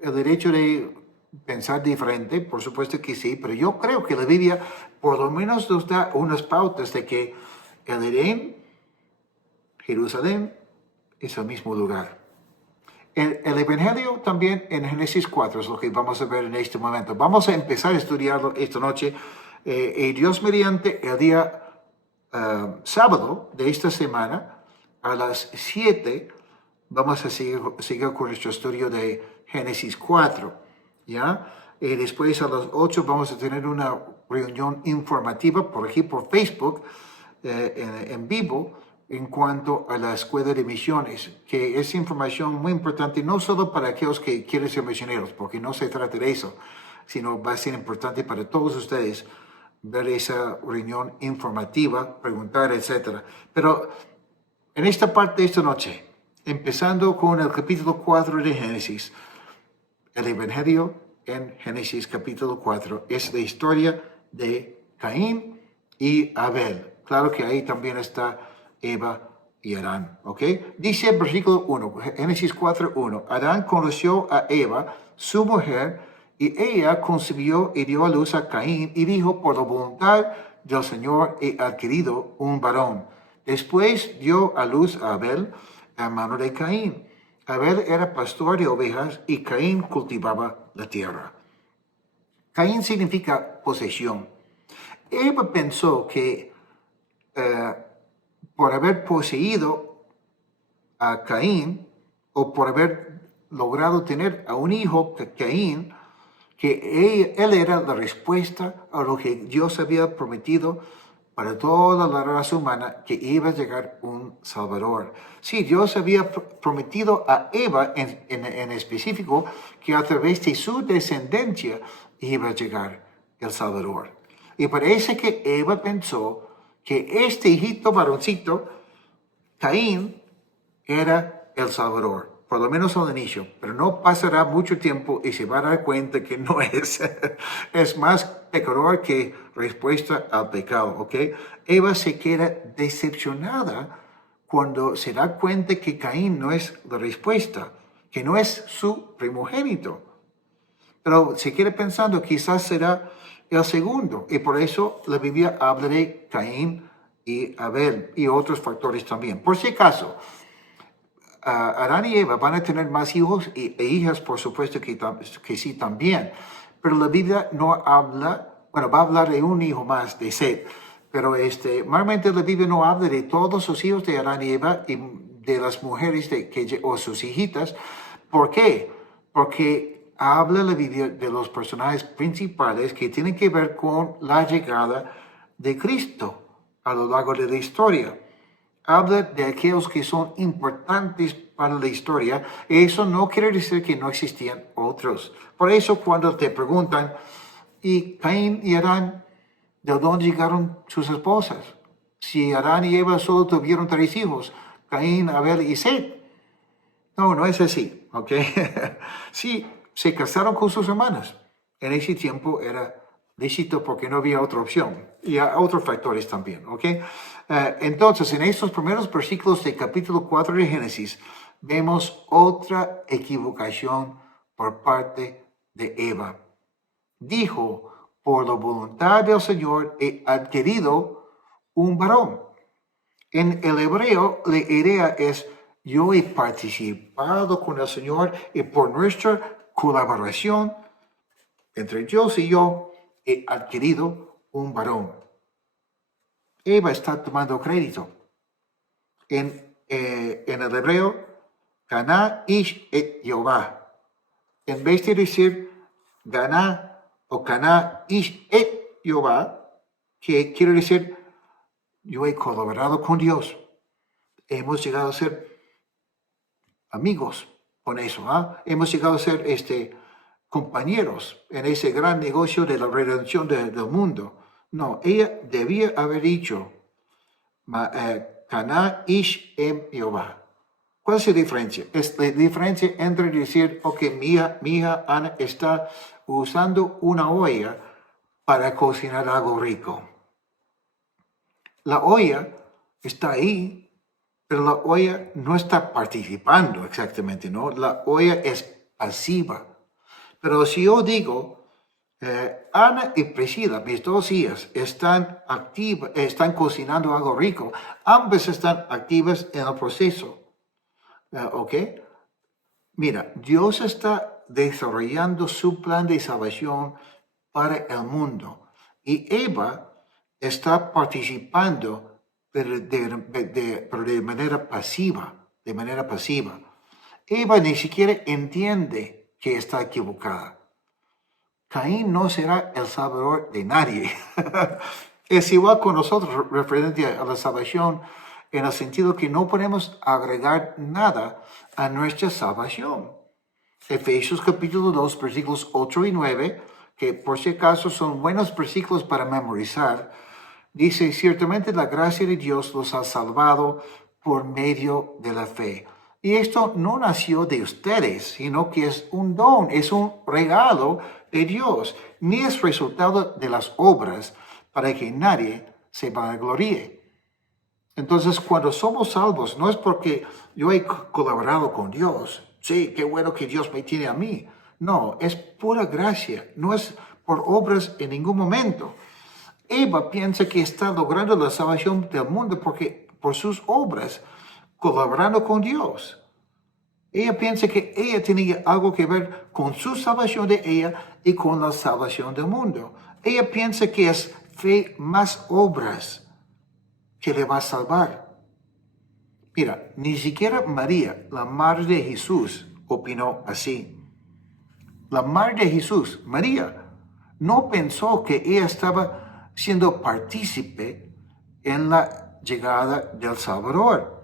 el derecho de pensar diferente, por supuesto que sí, pero yo creo que la Biblia por lo menos nos da unas pautas de que el Edén, Jerusalén, es el mismo lugar. El Evangelio también en Génesis 4 es lo que vamos a ver en este momento. Vamos a empezar a estudiarlo esta noche. Y Dios mediante el día sábado de esta semana, a las 7, vamos a seguir con nuestro estudio de Génesis 4. ¿Ya? Y después a las 8 vamos a tener una reunión informativa por aquí, por Facebook, en vivo, en cuanto a la escuela de misiones, que es información muy importante, no solo para aquellos que quieren ser misioneros, porque no se trata de eso, sino va a ser importante para todos ustedes ver esa reunión informativa, preguntar, etc. Pero en esta parte de esta noche, empezando con el capítulo 4 de Génesis, el Evangelio en Génesis capítulo 4 es la historia de Caín y Abel. Claro que ahí también está Eva y Adán, ¿ok? Dice el versículo 1, Génesis 4, 1. Adán conoció a Eva, su mujer, y ella concibió y dio a luz a Caín y dijo, por la voluntad del Señor he adquirido un varón. Después dio a luz a Abel, hermano de Caín. Abel era pastor de ovejas y Caín cultivaba la tierra. Caín significa posesión. Eva pensó que por haber poseído a Caín o por haber logrado tener a un hijo, Caín, que él era la respuesta a lo que Dios había prometido para toda la raza humana, que iba a llegar un Salvador. Sí, Dios había prometido a Eva en específico que a través de su descendencia iba a llegar el Salvador. Y parece que Eva pensó que este hijito varoncito, Caín, era el Salvador, por lo menos al inicio, pero no pasará mucho tiempo y se va a dar cuenta que no es. Es más pecador que respuesta al pecado, ¿ok? Eva se queda decepcionada cuando se da cuenta que Caín no es la respuesta, que no es su primogénito. Pero se queda pensando, quizás será el segundo, y por eso la Biblia habla de Caín y Abel y otros factores también. Por si acaso, Adán y Eva van a tener más hijos e hijas, por supuesto que sí también, pero la Biblia no habla, bueno, va a hablar de un hijo más, de Set, pero normalmente la Biblia no habla de todos sus hijos de Adán y Eva y de las mujeres o sus hijitas. ¿Por qué? Porque habla la Biblia de los personajes principales que tienen que ver con la llegada de Cristo a lo largo de la historia. Habla de aquellos que son importantes para la historia. Eso no quiere decir que no existían otros. Por eso cuando te preguntan, ¿y Caín y Adán, de dónde llegaron sus esposas? Si Adán y Eva solo tuvieron 3 hijos, Caín, Abel y Set. No, no es así, ¿ok? Sí, se casaron con sus hermanas. En ese tiempo era lícito porque no había otra opción. Y hay otros factores también, ¿ok? Entonces, en estos primeros versículos del capítulo 4 de Génesis, vemos otra equivocación por parte de Eva. Dijo, por la voluntad del Señor he adquirido un varón. En el hebreo, la idea es, yo he participado con el Señor y por nuestra colaboración entre Dios y yo, he adquirido un varón. Eva está tomando crédito. En el hebreo, Ganá ish et Jehová. En vez de decir Ganá o Ganá ish et Jehová, que quiere decir, yo he colaborado con Dios. Hemos llegado a ser amigos con eso. Hemos llegado a ser compañeros en ese gran negocio de la redención del mundo. No, ella debía haber dicho, Caná ish em Jehová. ¿Cuál es la diferencia? Es la diferencia entre decir, ok, mi hija Ana está usando una olla para cocinar algo rico. La olla está ahí, pero la olla no está participando exactamente, ¿no? La olla es pasiva. Pero si yo digo, Ana y Priscila, mis dos hijas, están cocinando algo rico, ambas están activas en el proceso. ¿Ok? Mira, Dios está desarrollando su plan de salvación para el mundo. Y Eva está participando, pero de manera pasiva, Eva ni siquiera entiende que está equivocada. Caín no será el salvador de nadie. Es igual con nosotros referente a la salvación, en el sentido que no podemos agregar nada a nuestra salvación. Efesios capítulo 2, versículos 8 y 9, que por si acaso son buenos versículos para memorizar, dice, ciertamente la gracia de Dios los ha salvado por medio de la fe. Y esto no nació de ustedes, sino que es un don, es un regalo de Dios, ni es resultado de las obras para que nadie se vanagloríe. Entonces, cuando somos salvos, no es porque yo he colaborado con Dios. Sí, qué bueno que Dios me tiene a mí. No, es pura gracia. No es por obras en ningún momento. Eva piensa que está logrando la salvación del mundo porque por sus obras, colaborando con Dios. Ella piensa que ella tenía algo que ver con su salvación de ella y con la salvación del mundo. Ella piensa que es fe más obras que le va a salvar. Mira, ni siquiera María, la madre de Jesús, opinó así. La madre de Jesús, María, no pensó que ella estaba siendo partícipe en la llegada del Salvador.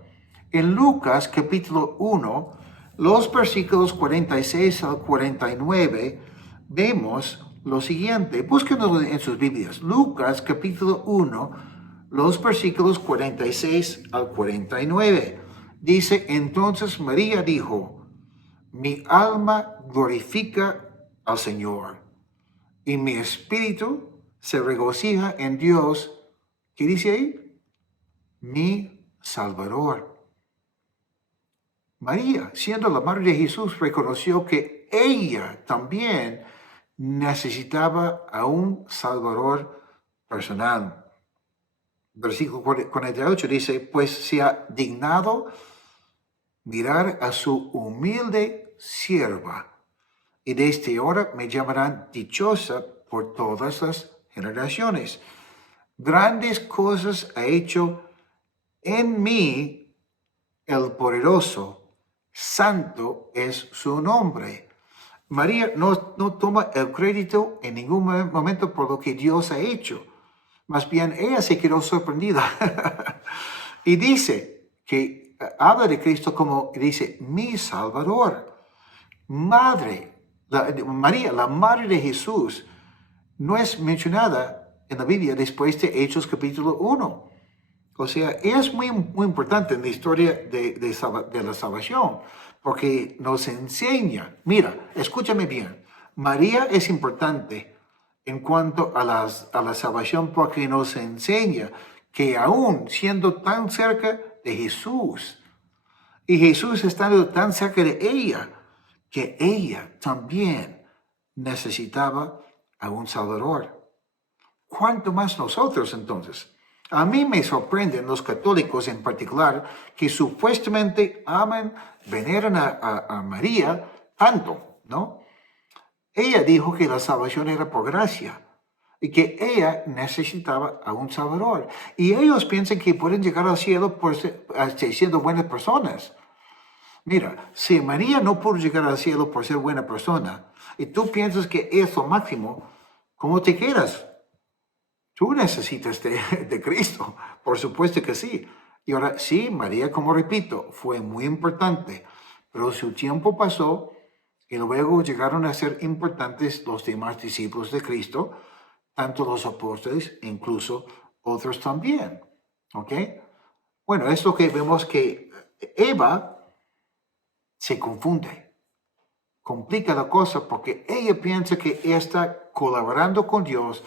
En Lucas capítulo 1, los versículos 46 al 49, vemos lo siguiente. Búsquenlo en sus Biblias. Lucas capítulo 1, los versículos 46 al 49. Dice, entonces María dijo, mi alma glorifica al Señor, y mi espíritu se regocija en Dios. ¿Qué dice ahí? Mi Salvador. María, siendo la madre de Jesús, reconoció que ella también necesitaba a un Salvador personal. Versículo 48 dice, pues se ha dignado mirar a su humilde sierva, y desde ahora me llamarán dichosa por todas las generaciones. Grandes cosas ha hecho en mí el poderoso, santo es su nombre. María no toma el crédito en ningún momento por lo que Dios ha hecho. Más bien, ella se quedó sorprendida. Y dice que habla de Cristo como dice, mi Salvador. María, la madre de Jesús, no es mencionada en la Biblia después de Hechos capítulo 1. O sea, es muy, muy importante en la historia de la salvación, porque nos enseña, mira, escúchame bien, María es importante en cuanto a la salvación porque nos enseña que aún siendo tan cerca de Jesús, y Jesús estando tan cerca de ella, que ella también necesitaba a un Salvador. ¿cuánto más nosotros entonces? A mí me sorprenden los católicos en particular que supuestamente aman, veneran a María tanto, ¿no? Ella dijo que la salvación era por gracia y que ella necesitaba a un Salvador. Y ellos piensan que pueden llegar al cielo por siendo buenas personas. Mira, si María no pudo llegar al cielo por ser buena persona y tú piensas que es lo máximo, ¿cómo te quedas? Tú necesitas de Cristo, por supuesto que sí. Y ahora sí, María, como repito, fue muy importante, pero su tiempo pasó y luego llegaron a ser importantes los demás discípulos de Cristo, tanto los apóstoles, incluso otros también. ¿Ok? Bueno, es lo que vemos que Eva se confunde, complica la cosa porque ella piensa que está colaborando con Dios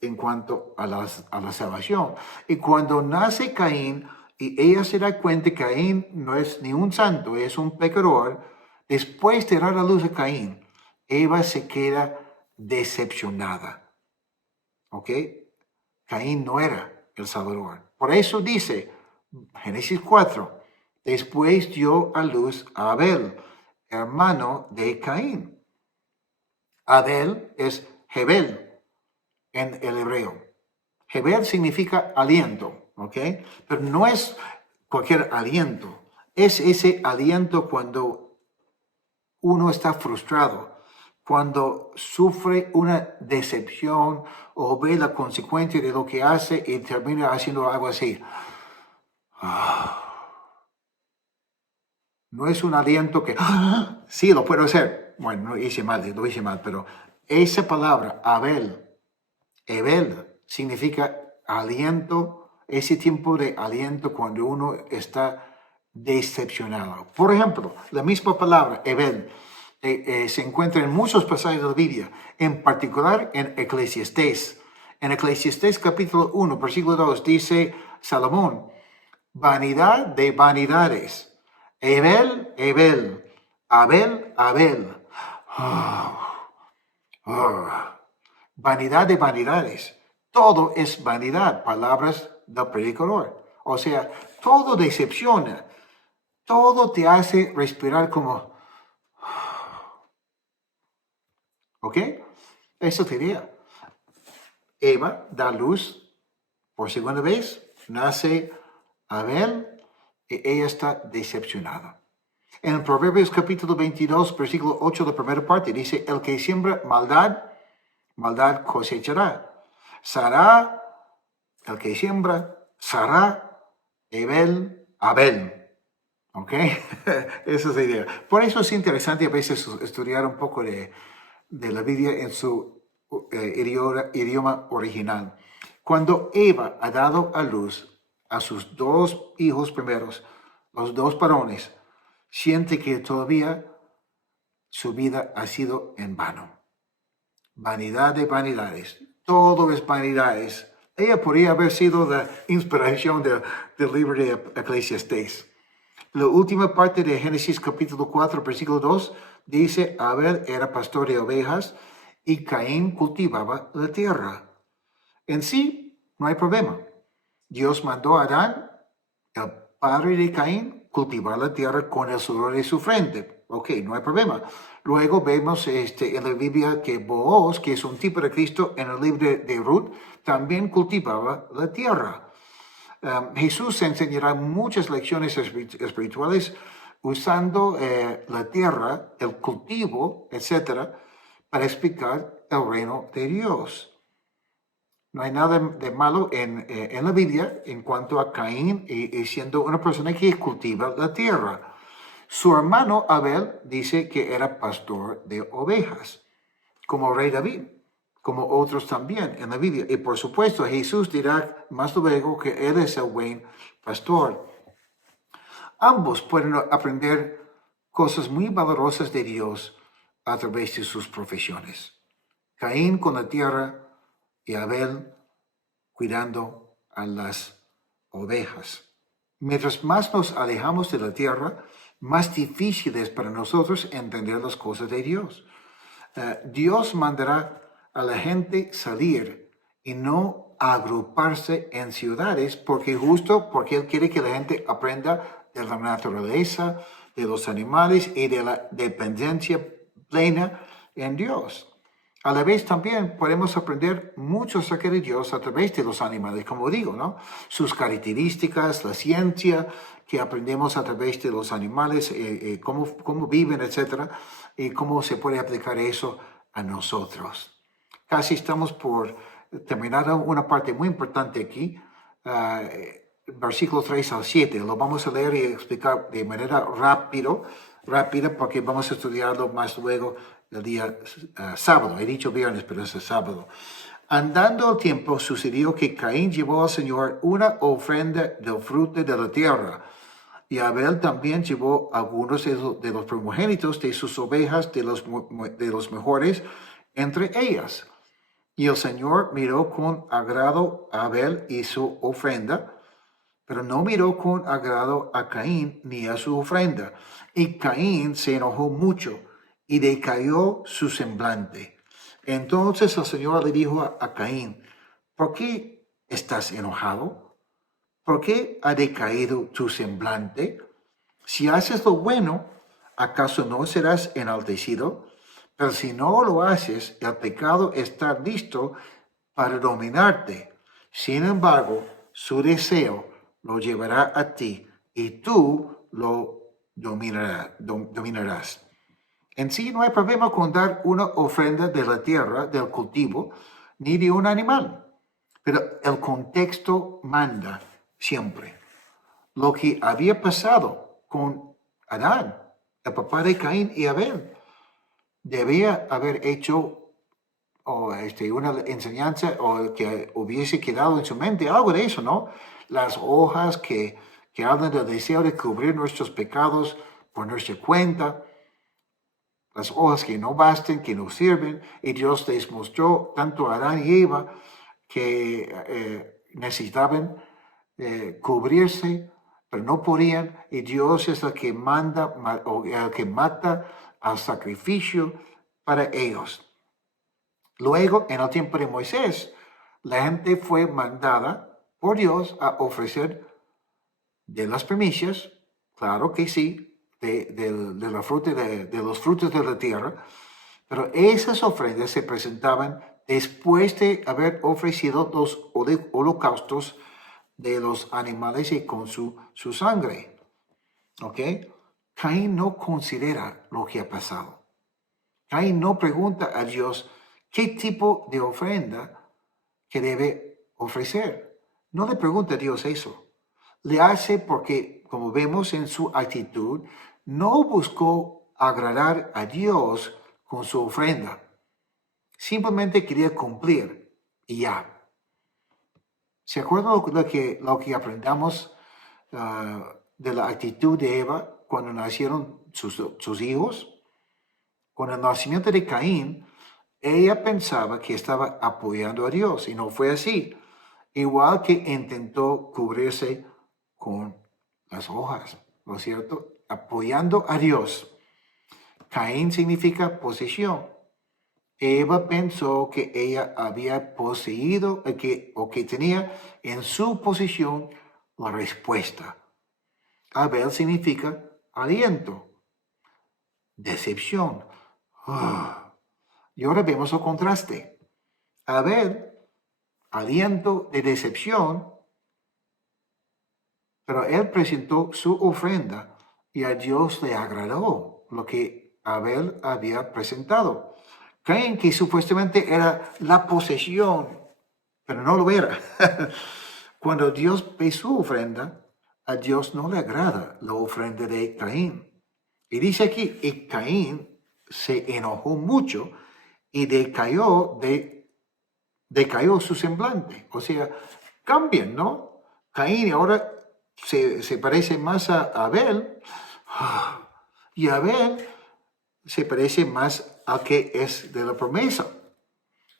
en cuanto a la salvación. Y cuando nace Caín y ella se da cuenta que Caín no es ni un santo, es un pecador, después de dar a luz a Caín, Eva se queda decepcionada. ¿Ok? Caín no era el Salvador. Por eso dice Génesis 4, después dio a luz a Abel, hermano de Caín. Abel es Hebel en el hebreo. Hebel significa aliento, ¿ok? Pero no es cualquier aliento. Es ese aliento cuando uno está frustrado, cuando sufre una decepción o ve la consecuencia de lo que hace y termina haciendo algo así. No es un aliento que, sí, lo puedo hacer. Bueno, lo hice mal, pero esa palabra, Abel, significa aliento, ese tiempo de aliento cuando uno está decepcionado. Por ejemplo, la misma palabra, Abel, se encuentra en muchos pasajes de la Biblia, en particular en Eclesiastés. En Eclesiastés capítulo 1, versículo 2, dice Salomón, vanidad de vanidades. Abel, Abel. Vanidad de vanidades. Todo es vanidad, palabras del predicador. O sea, todo decepciona. Todo te hace respirar como... ¿Ok? Eso sería. Eva da luz por segunda vez, nace Abel y ella está decepcionada. En Proverbios capítulo 22, versículo 8, la primera parte, dice, el que siembra maldad, maldad cosechará. Sará, el que siembra, Sará, Abel. ¿Ok? Esa es la idea. Por eso es interesante a veces estudiar un poco de la Biblia en su idioma original. Cuando Eva ha dado a luz a sus dos hijos primeros, los dos varones, siente que todavía su vida ha sido en vano. Vanidad de vanidades. Todo es vanidades. Ella podría haber sido la inspiración del libro de Eclesiastés. La última parte de Génesis capítulo 4, versículo 2, dice, Abel era pastor de ovejas y Caín cultivaba la tierra. En sí, no hay problema. Dios mandó a Adán, el padre de Caín, cultivar la tierra con el sudor de su frente. Ok, no hay problema. Luego vemos en la Biblia que Booz, que es un tipo de Cristo, en el libro de Ruth, también cultivaba la tierra. Jesús enseñará muchas lecciones espirituales usando la tierra, el cultivo, etcétera, para explicar el reino de Dios. No hay nada de malo en la Biblia en cuanto a Caín y siendo una persona que cultiva la tierra. Su hermano Abel dice que era pastor de ovejas, como rey David, como otros también en la Biblia. Y por supuesto, Jesús dirá más luego que él es el buen pastor. Ambos pueden aprender cosas muy valorosas de Dios a través de sus profesiones. Caín con la tierra y Abel cuidando a las ovejas. Mientras más nos alejamos de la tierra, más difícil es para nosotros entender las cosas de Dios. Dios mandará a la gente salir y no agruparse en ciudades, porque Él quiere que la gente aprenda de la naturaleza, de los animales y de la dependencia plena en Dios. A la vez también podemos aprender mucho acerca de Dios a través de los animales, como digo, ¿no? Sus características, la ciencia que aprendemos a través de los animales, cómo viven, etcétera, y cómo se puede aplicar eso a nosotros. Casi estamos por terminar una parte muy importante aquí, versículo 3 al 7. Lo vamos a leer y explicar de manera rápida, porque vamos a estudiarlo más luego el día sábado. He dicho viernes, pero es el sábado. Andando el tiempo, sucedió que Caín llevó al Señor una ofrenda del fruto de la tierra. Y Abel también llevó algunos de los primogénitos de sus ovejas, de los mejores entre ellas. Y el Señor miró con agrado a Abel y su ofrenda, pero no miró con agrado a Caín ni a su ofrenda. Y Caín se enojó mucho y decayó su semblante. Entonces el Señor le dijo a Caín: ¿por qué estás enojado? ¿Por qué ha decaído tu semblante? Si haces lo bueno, ¿acaso no serás enaltecido? Pero si no lo haces, el pecado está listo para dominarte. Sin embargo, su deseo lo llevará a ti y tú lo dominarás. En sí no hay problema con dar una ofrenda de la tierra, del cultivo, ni de un animal. Pero el contexto manda siempre. Lo que había pasado con Adán, el papá de Caín y Abel, debía haber hecho una enseñanza o que hubiese quedado en su mente, algo de eso, ¿no? Las hojas que hablan del deseo de cubrir nuestros pecados por nuestra cuenta, las hojas que no basten, que no sirven, y Dios les mostró tanto a Adán y Eva que necesitaban cubrirse, pero no podían, y Dios es el que manda o el que mata al sacrificio para ellos. Luego, en el tiempo de Moisés, la gente fue mandada por Dios a ofrecer de las primicias, claro que sí, de los frutos de la tierra, pero esas ofrendas se presentaban después de haber ofrecido los holocaustos de los animales y con su sangre. ¿Ok? Caín no considera lo que ha pasado. Caín no pregunta a Dios qué tipo de ofrenda que debe ofrecer. No le pregunta a Dios eso. Le hace porque, como vemos en su actitud, no buscó agradar a Dios con su ofrenda. Simplemente quería cumplir y ya. ¿Se acuerdan lo que aprendamos de la actitud de Eva cuando nacieron sus hijos? Con el nacimiento de Caín, ella pensaba que estaba apoyando a Dios y no fue así. Igual que intentó cubrirse con las hojas, ¿no es cierto? Apoyando a Dios. Caín significa posesión. Eva pensó que ella había poseído o que tenía en su posesión la respuesta. Abel significa aliento, decepción. Y ahora vemos el contraste. Abel, aliento de decepción, pero él presentó su ofrenda y a Dios le agradó lo que Abel había presentado. Caín, que supuestamente era la posesión, pero no lo era. Cuando Dios ve su ofrenda, a Dios no le agrada la ofrenda de Caín. Y dice aquí, y Caín se enojó mucho y decayó su semblante. O sea, cambian, ¿no? Caín ahora se parece más a Abel, y Abel se parece más al que es de la promesa.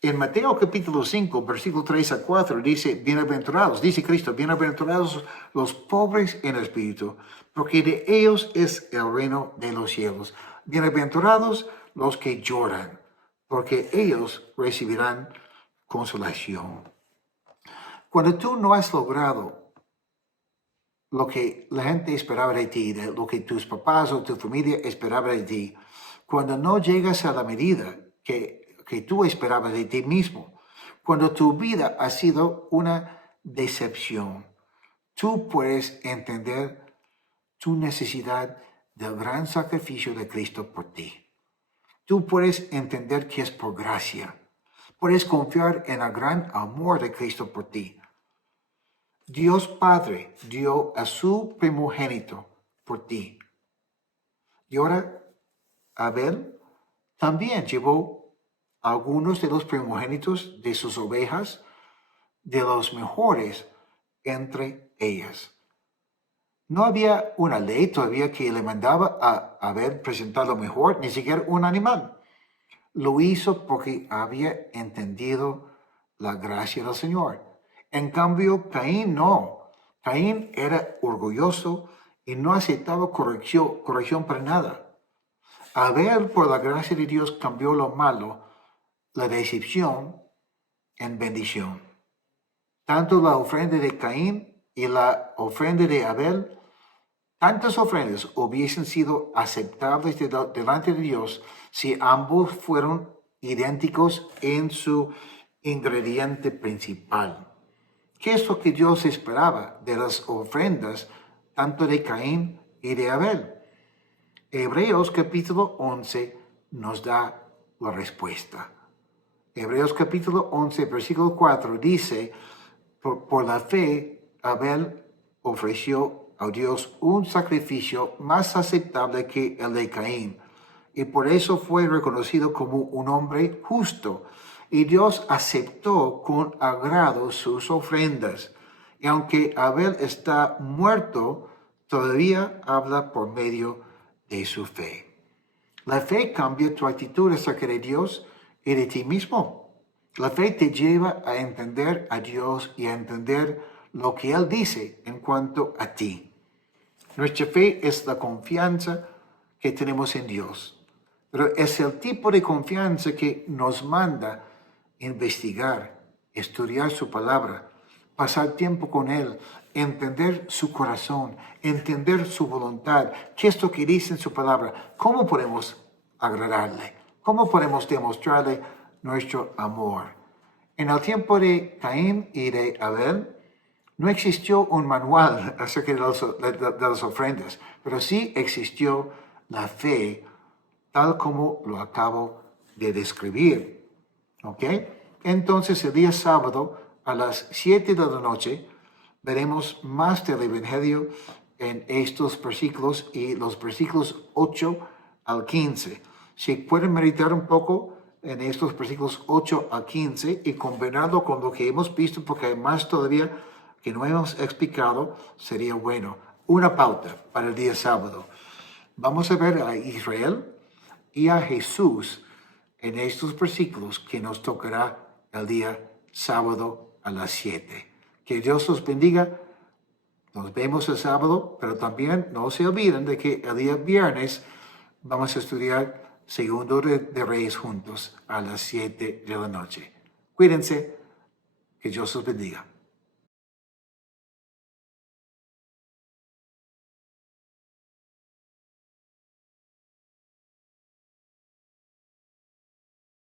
En Mateo capítulo 5, versículo 3 a 4, dice, bienaventurados, dice Cristo, bienaventurados los pobres en espíritu, porque de ellos es el reino de los cielos. Bienaventurados los que lloran, porque ellos recibirán consolación. Cuando tú no has logrado lo que la gente esperaba de ti, de lo que tus papás o tu familia esperaba de ti, cuando no llegas a la medida que tú esperabas de ti mismo, cuando tu vida ha sido una decepción, tú puedes entender tu necesidad del gran sacrificio de Cristo por ti. Tú puedes entender que es por gracia. Puedes confiar en el gran amor de Cristo por ti. Dios Padre dio a su primogénito por ti. Y ahora Abel también llevó algunos de los primogénitos de sus ovejas, de los mejores entre ellas. No había una ley todavía que le mandaba a Abel presentar lo mejor, ni siquiera un animal. Lo hizo porque había entendido la gracia del Señor. En cambio, Caín no. Caín era orgulloso y no aceptaba corrección para nada. Abel, por la gracia de Dios, cambió lo malo, la decepción, en bendición. Tanto la ofrenda de Caín y la ofrenda de Abel, tantas ofrendas hubiesen sido aceptables delante de Dios si ambos fueron idénticos en su ingrediente principal. ¿Qué es lo que Dios esperaba de las ofrendas tanto de Caín y de Abel? Hebreos capítulo 11 nos da la respuesta. Hebreos capítulo 11, versículo 4 dice, por la fe, Abel ofreció a Dios un sacrificio más aceptable que el de Caín, y por eso fue reconocido como un hombre justo, y Dios aceptó con agrado sus ofrendas. Y aunque Abel está muerto, todavía habla por medio de su fe. La fe cambia tu actitud acerca de Dios y de ti mismo. La fe te lleva a entender a Dios y a entender lo que Él dice en cuanto a ti. Nuestra fe es la confianza que tenemos en Dios, pero es el tipo de confianza que nos manda investigar, estudiar su palabra, pasar tiempo con Él, entender su corazón, entender su voluntad, qué es lo que dice en su palabra, cómo podemos agradarle, cómo podemos demostrarle nuestro amor. En el tiempo de Caín y de Abel, no existió un manual acerca de las ofrendas, pero sí existió la fe, tal como lo acabo de describir. ¿Ok? Entonces, el día sábado, a las 7 de la noche, veremos más del Evangelio en estos versículos y los versículos 8 al 15. Si pueden meditar un poco en estos versículos 8 al 15 y combinarlo con lo que hemos visto, porque hay más todavía que no hemos explicado, sería bueno. Una pauta para el día sábado. Vamos a ver a Israel y a Jesús en estos versículos que nos tocará el día sábado a las 7. Que Dios los bendiga. Nos vemos el sábado, pero también no se olviden de que el día viernes vamos a estudiar Segundo de Reyes juntos a las 7 de la noche. Cuídense. Que Dios los bendiga.